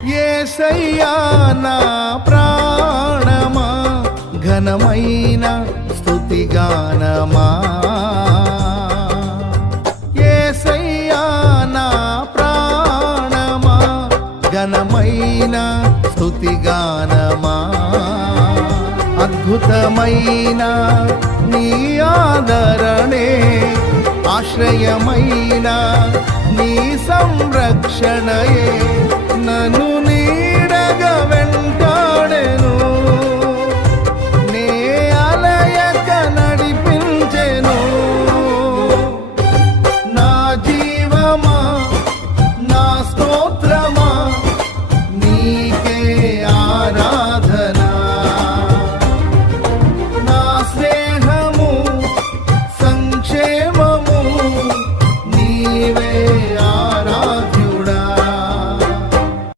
యేసయ్యా నా ప్రాణమా ఘనమైన స్తుతిగానమా, యేసయ్యా నా ప్రాణమా ఘనమైన స్తుతిగానమా. అద్భుతమైన నీ ఆదరణే, ఆశ్రయమైన నీ సంరక్షణయే నన్ను